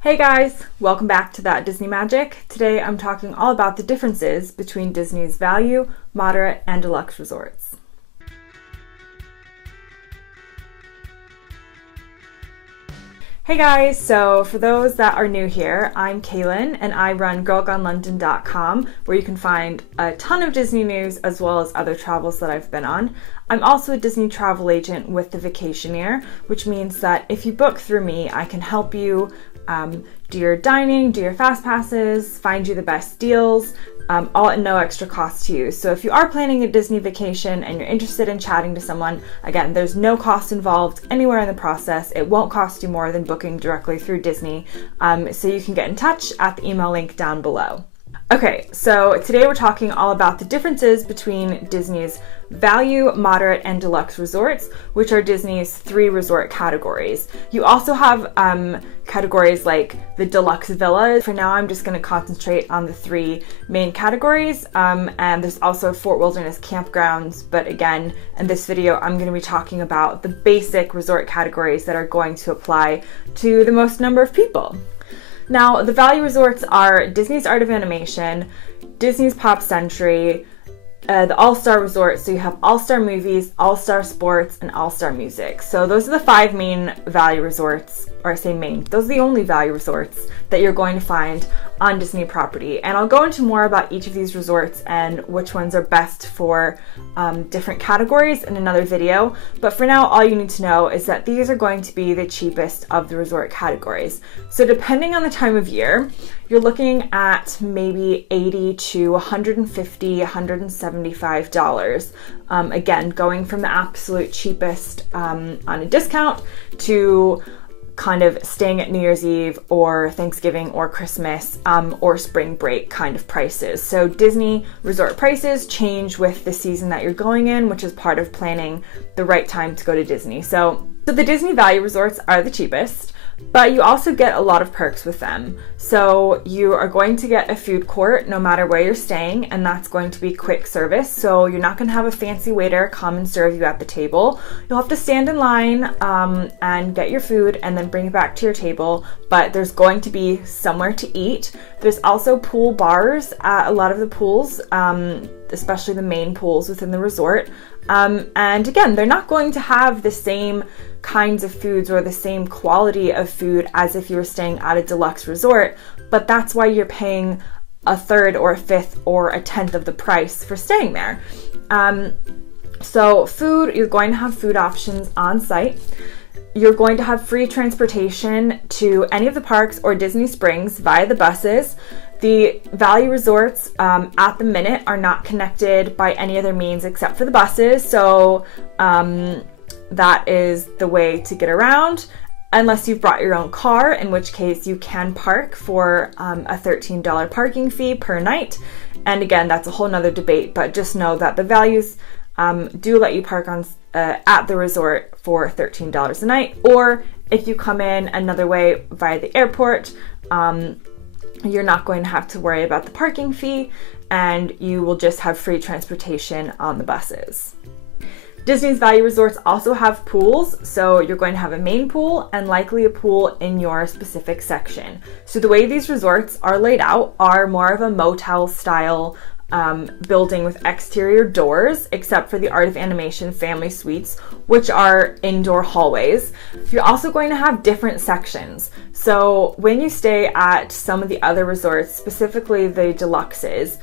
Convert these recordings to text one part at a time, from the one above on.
Hey guys, welcome back to That Disney Magic. Today I'm talking all about the differences between Disney's value, moderate, and deluxe resorts. Hey guys, so for those that are new here, I'm Kalyn and I run girlgonelondon.com where you can find a ton of Disney news as well as other travels that I've been on. I'm also a Disney travel agent with The Vacationeer, which means that if you book through me, I can help you do your dining, do your fast passes, find you the best deals, all at no extra cost to you. So if you are planning a Disney vacation and you're interested in chatting to someone, again, there's no cost involved anywhere in the process. It won't cost you more than booking directly through Disney. So you can get in touch at the email link down below. Okay, so today we're talking all about the differences between Disney's value, moderate, and deluxe resorts, which are Disney's 3 resort categories. You also have categories like the deluxe villa. For now, I'm just going to concentrate on the 3 main categories, and there's also Fort Wilderness campgrounds, but again, in this video, I'm going to be talking about the basic resort categories that are going to apply to the most number of people. Now, the value resorts are Disney's Art of Animation, Disney's Pop Century, the All-Star Resort, so you have All-Star Movies, All-Star Sports, and All-Star Music. So those are the 5 main value resorts, or I say main, those are the only value resorts that you're going to find on Disney property. And I'll go into more about each of these resorts and which ones are best for different categories in another video. But for now, all you need to know is that these are going to be the cheapest of the resort categories. So depending on the time of year, you're looking at maybe $80 to $150, $175. Again, going from the absolute cheapest on a discount to kind of staying at New Year's Eve or Thanksgiving or Christmas or spring break kind of prices. So Disney resort prices change with the season that you're going in, which is part of planning the right time to go to Disney. So the Disney value resorts are the cheapest, but you also get a lot of perks with them. So you are going to get a food court no matter where you're staying, and that's going to be quick service. So you're not going to have a fancy waiter come and serve you at the table. You'll have to stand in line and get your food and then bring it back to your table, but there's going to be somewhere to eat. There's also pool bars at a lot of the pools, especially the main pools within the resort. And again, they're not going to have the same kinds of foods or the same quality of food as if you were staying at a deluxe resort, but that's why you're paying a third or a fifth or a tenth of the price for staying there. So food, you're going to have food options on site. You're going to have free transportation to any of the parks or Disney Springs via the buses. The value resorts at the minute are not connected by any other means except for the buses, so that is the way to get around, unless you've brought your own car, in which case you can park for a $13 parking fee per night. And again, that's a whole nother debate, but just know that the values do let you park on at the resort for $13 a night, or if you come in another way via the airport, you're not going to have to worry about the parking fee, and you will just have free transportation on the buses. Disney's value resorts also have pools, so you're going to have a main pool and likely a pool in your specific section. So the way these resorts are laid out are more of a motel style building with exterior doors, except for the Art of Animation family suites, which are indoor hallways. You're also going to have different sections. So when you stay at some of the other resorts, specifically the deluxes,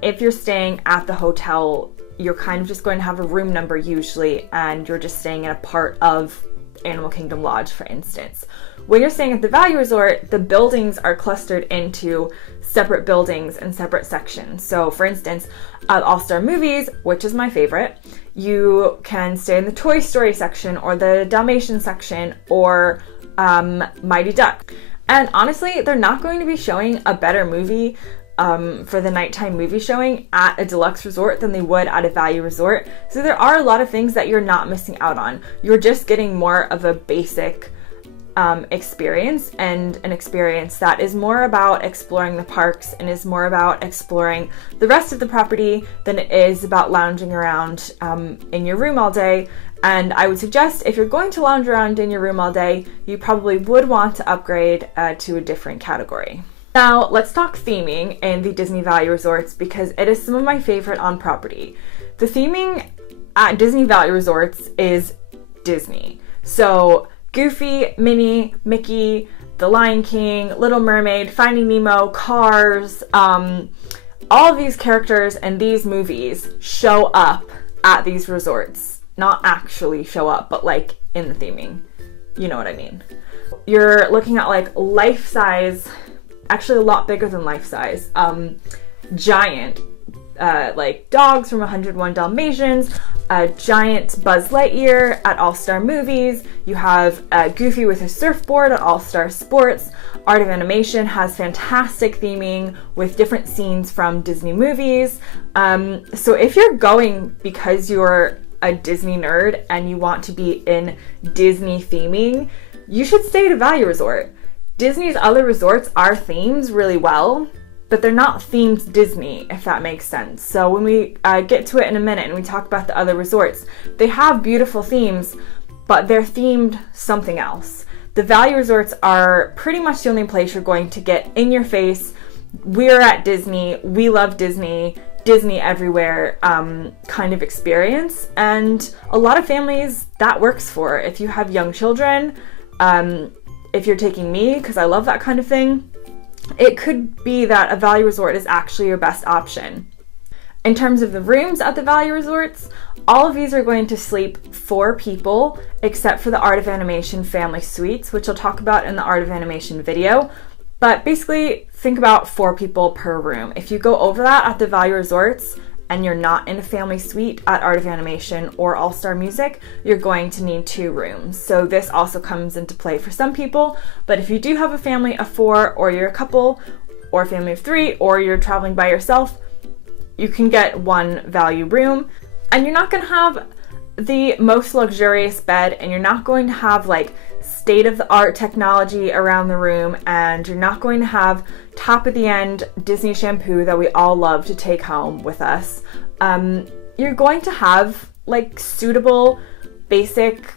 if you're staying at the hotel, you're kind of just going to have a room number usually, and you're just staying in a part of Animal Kingdom Lodge, for instance. When you're staying at the value resort, the buildings are clustered into separate buildings and separate sections. So for instance, at All-Star Movies, which is my favorite, you can stay in the Toy Story section or the Dalmatian section or Mighty Duck. And honestly, they're not going to be showing a better movie for the nighttime movie showing at a deluxe resort than they would at a value resort. So there are a lot of things that you're not missing out on. You're just getting more of a basic experience, and an experience that is more about exploring the parks and is more about exploring the rest of the property than it is about lounging around in your room all day And I would suggest if you're going to lounge around in your room all day, you probably would want to upgrade to a different category. Now, let's talk theming in the Disney Value Resorts because it is some of my favorite on property. The theming at Disney Value Resorts is Disney. So Goofy, Minnie, Mickey, The Lion King, Little Mermaid, Finding Nemo, Cars, all of these characters and these movies show up at these resorts. Not actually show up, but like in the theming. You know what I mean. You're looking at like life-size, actually a lot bigger than life-size, giant, like dogs from 101 Dalmatians, a giant Buzz Lightyear at All-Star Movies. You have Goofy with his surfboard at All-Star Sports. Art of Animation has fantastic theming with different scenes from Disney movies. So if you're going because you're a Disney nerd and you want to be in Disney theming, you should stay at a value resort. Disney's other resorts are themed really well, but they're not themed Disney, if that makes sense. So when we get to it in a minute and we talk about the other resorts, they have beautiful themes, but they're themed something else. The value resorts are pretty much the only place you're going to get in your face, we're at Disney, we love Disney, Disney everywhere kind of experience. And a lot of families that works for. If you have young children, if you're taking me, because I love that kind of thing, it could be that a value resort is actually your best option. In terms of the rooms at the value resorts, all of these are going to sleep 4 people, except for the Art of Animation family suites, which I'll talk about in the Art of Animation video. But basically, think about 4 people per room. If you go over that at the value resorts, and you're not in a family suite at Art of Animation or All-Star Music, you're going to need 2 rooms. So this also comes into play for some people, but if you do have a family of 4, or you're a couple, or a family of 3, or you're traveling by yourself, you can get 1 value room, and you're not gonna have the most luxurious bed, and you're not going to have like state-of-the-art technology around the room, and you're not going to have top-of-the-end Disney shampoo that we all love to take home with us. You're going to have like suitable basic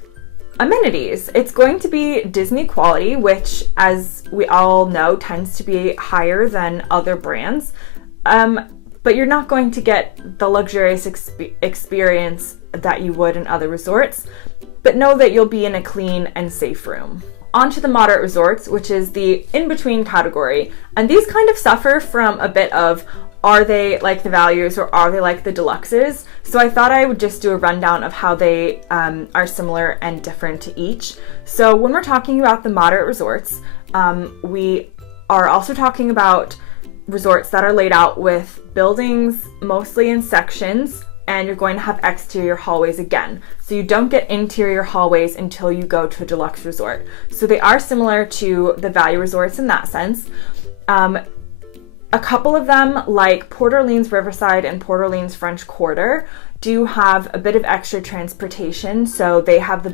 amenities. It's going to be Disney quality, which, as we all know, tends to be higher than other brands. But you're not going to get the luxurious experience that you would in other resorts. But know that you'll be in a clean and safe room. On to the moderate resorts, which is the in-between category. And these kind of suffer from a bit of, are they like the values or are they like the deluxes? So I thought I would just do a rundown of how they are similar and different to each. So when we're talking about the moderate resorts, we are also talking about resorts that are laid out with buildings mostly in sections, and you're going to have exterior hallways again. So you don't get interior hallways until you go to a deluxe resort. So they are similar to the value resorts in that sense. A couple of them, like Port Orleans Riverside and Port Orleans French Quarter, do have a bit of extra transportation. So they have the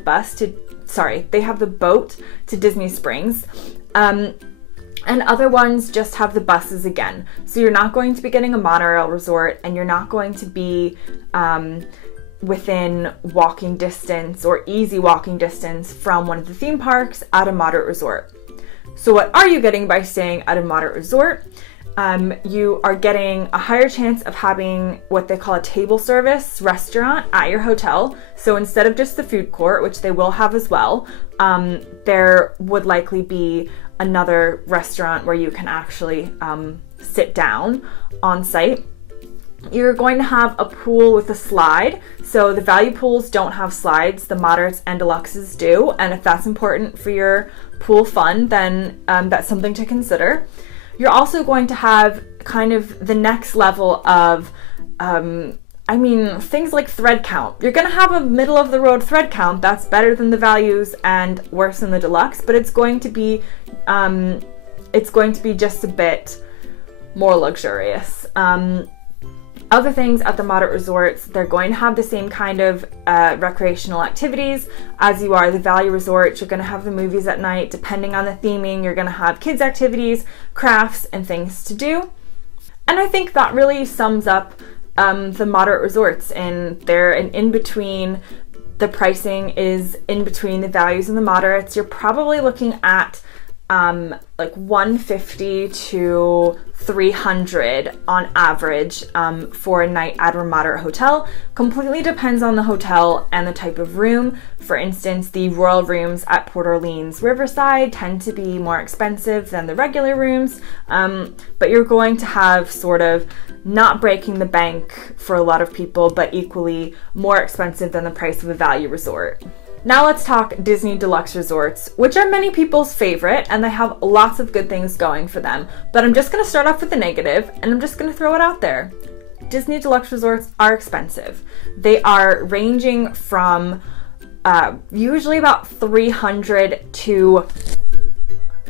boat to Disney Springs. And other ones just have the buses again. So you're not going to be getting a monorail resort, and you're not going to be within walking distance or easy walking distance from one of the theme parks at a moderate resort. So what are you getting by staying at a moderate resort? You are getting a higher chance of having what they call a table service restaurant at your hotel. So instead of just the food court, which they will have as well, there would likely be another restaurant where you can actually sit down on site. You're going to have a pool with a slide. So the value pools don't have slides, the moderates and deluxes do. And if that's important for your pool fun, then that's something to consider. You're also going to have kind of the next level of, things like thread count. You're going to have a middle of the road thread count that's better than the values and worse than the deluxe, but it's going to be just a bit more luxurious. Other things at the moderate resorts, they're going to have the same kind of recreational activities as you are the value resorts. You're going to have the movies at night. Depending on the theming, you're going to have kids activities, crafts, and things to do. And I think that really sums up the moderate resorts, and they're an in-between The pricing is in between the values and the moderates. You're probably looking at like $150 to $300 on average for a night at a moderate hotel. Completely depends on the hotel and the type of room. For instance, the royal rooms at Port Orleans Riverside tend to be more expensive than the regular rooms, but you're going to have sort of not breaking the bank for a lot of people, but equally more expensive than the price of a value resort. Now let's talk Disney Deluxe Resorts, which are many people's favorite, and they have lots of good things going for them. But I'm just going to start off with the negative, and I'm just going to throw it out there. Disney Deluxe Resorts are expensive. They are ranging from usually about $300 to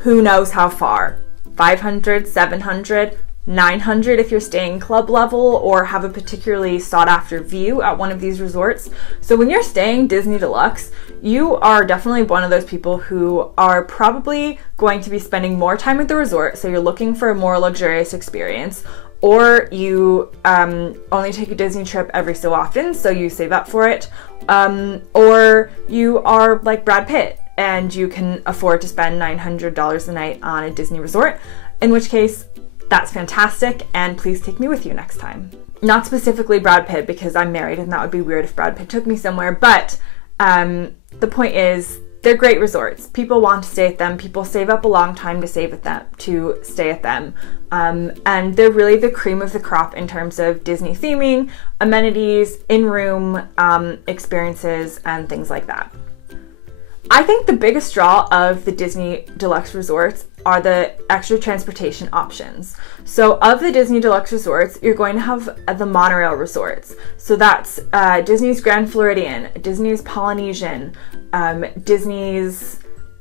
who knows how far. $500, $700, $900 if you're staying club level or have a particularly sought after view at one of these resorts. So when you're staying Disney Deluxe, you are definitely one of those people who are probably going to be spending more time at the resort. So you're looking for a more luxurious experience, or you only take a Disney trip every so often, so you save up for it, or you are like Brad Pitt and you can afford to spend $900 a night on a Disney resort, in which case that's fantastic, and please take me with you next time. Not specifically Brad Pitt, because I'm married and that would be weird if Brad Pitt took me somewhere, but the point is, they're great resorts. People want to stay at them. People save up a long time to stay at them. And they're really the cream of the crop in terms of Disney theming, amenities, in-room experiences, and things like that. I think the biggest draw of the Disney Deluxe Resorts are the extra transportation options. So of the Disney Deluxe Resorts, you're going to have the monorail resorts. So that's Disney's Grand Floridian, Disney's Polynesian, Disney's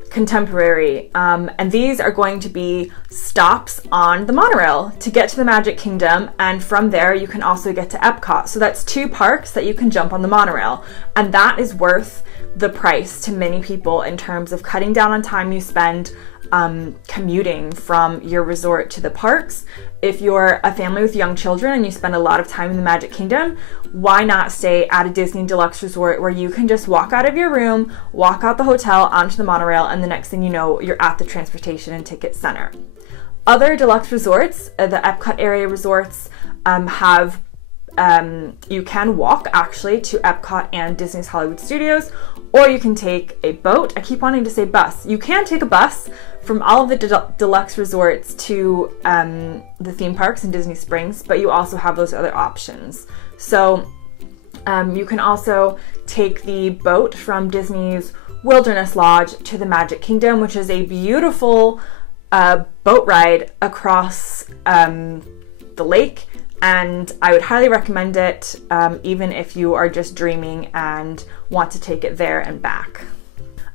Contemporary, and these are going to be stops on the monorail to get to the Magic Kingdom, and from there you can also get to Epcot. So that's 2 parks that you can jump on the monorail, and that is worth the price to many people in terms of cutting down on time you spend commuting from your resort to the parks. If you're a family with young children and you spend a lot of time in the Magic Kingdom, why not stay at a Disney Deluxe Resort where you can just walk out of your room, walk out the hotel onto the monorail, and the next thing you know, you're at the transportation and ticket center. Other deluxe resorts, the Epcot area resorts, have you can walk actually to Epcot and Disney's Hollywood Studios, or you can take a boat. I keep wanting to say bus. You can take a bus from all of the deluxe resorts to the theme parks in Disney Springs, but you also have those other options. So you can also take the boat from Disney's Wilderness Lodge to the Magic Kingdom, which is a beautiful boat ride across the lake. And I would highly recommend it, even if you are just dreaming and want to take it there and back.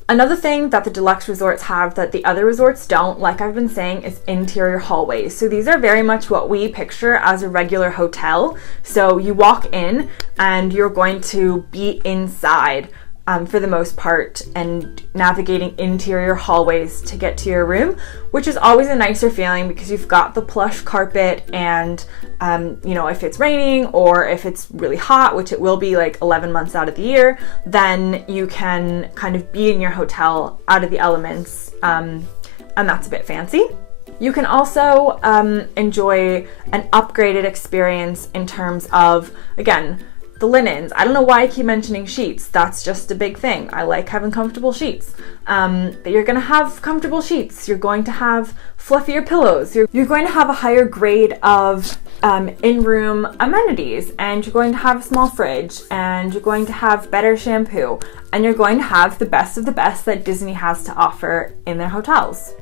Another thing that the deluxe resorts have that the other resorts don't, like I've been saying, is interior hallways. So these are very much what we picture as a regular hotel. So you walk in and you're going to be inside for the most part, and navigating interior hallways to get to your room, which is always a nicer feeling because you've got the plush carpet, and if it's raining or if it's really hot, which it will be like 11 months out of the year, then you can kind of be in your hotel out of the elements, and that's a bit fancy. You can also enjoy an upgraded experience in terms of, again, the linens. I don't know why I keep mentioning sheets. That's just a big thing. I like having comfortable sheets. But you're going to have comfortable sheets. You're going to have fluffier pillows. You're going to have a higher grade of in-room amenities, and you're going to have a small fridge, and you're going to have better shampoo, and you're going to have the best of the best that Disney has to offer in their hotels.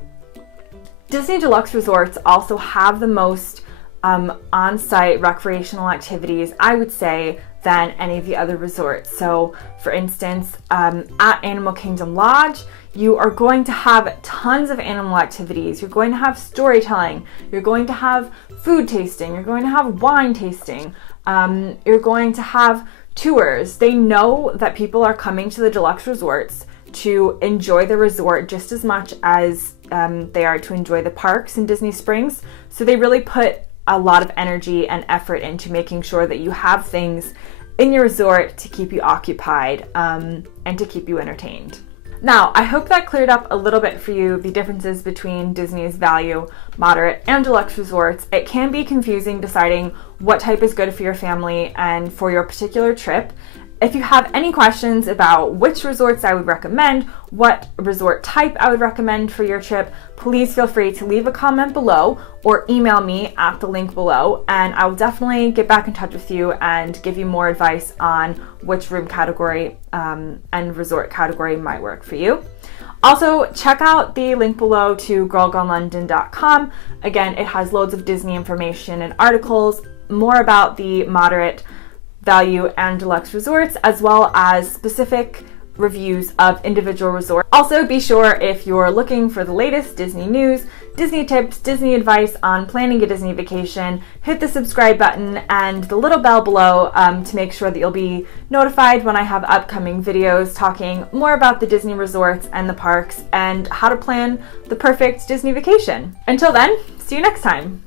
Disney Deluxe Resorts also have the most on-site recreational activities, I would say, than any of the other resorts. So for instance, at Animal Kingdom Lodge, you are going to have tons of animal activities. You're going to have storytelling, you're going to have food tasting, you're going to have wine tasting, you're going to have tours. They know that people are coming to the deluxe resorts to enjoy the resort just as much as they are to enjoy the parks in Disney Springs. So they really put a lot of energy and effort into making sure that you have things in your resort to keep you occupied and to keep you entertained. Now, I hope that cleared up a little bit for you the differences between Disney's value, moderate, and deluxe resorts. It can be confusing deciding what type is good for your family and for your particular trip. If you have any questions about which resorts I would recommend, what resort type I would recommend for your trip, please feel free to leave a comment below or email me at the link below, and I will definitely get back in touch with you and give you more advice on which room category and resort category might work for you. Also, check out the link below to girlgonelondon.com. Again, it has loads of Disney information and articles, more about the moderate, value, and deluxe resorts, as well as specific reviews of individual resorts. Also, be sure, if you're looking for the latest Disney news, Disney tips, Disney advice on planning a Disney vacation, hit the subscribe button and the little bell below to make sure that you'll be notified when I have upcoming videos talking more about the Disney resorts and the parks and how to plan the perfect Disney vacation. Until then, see you next time.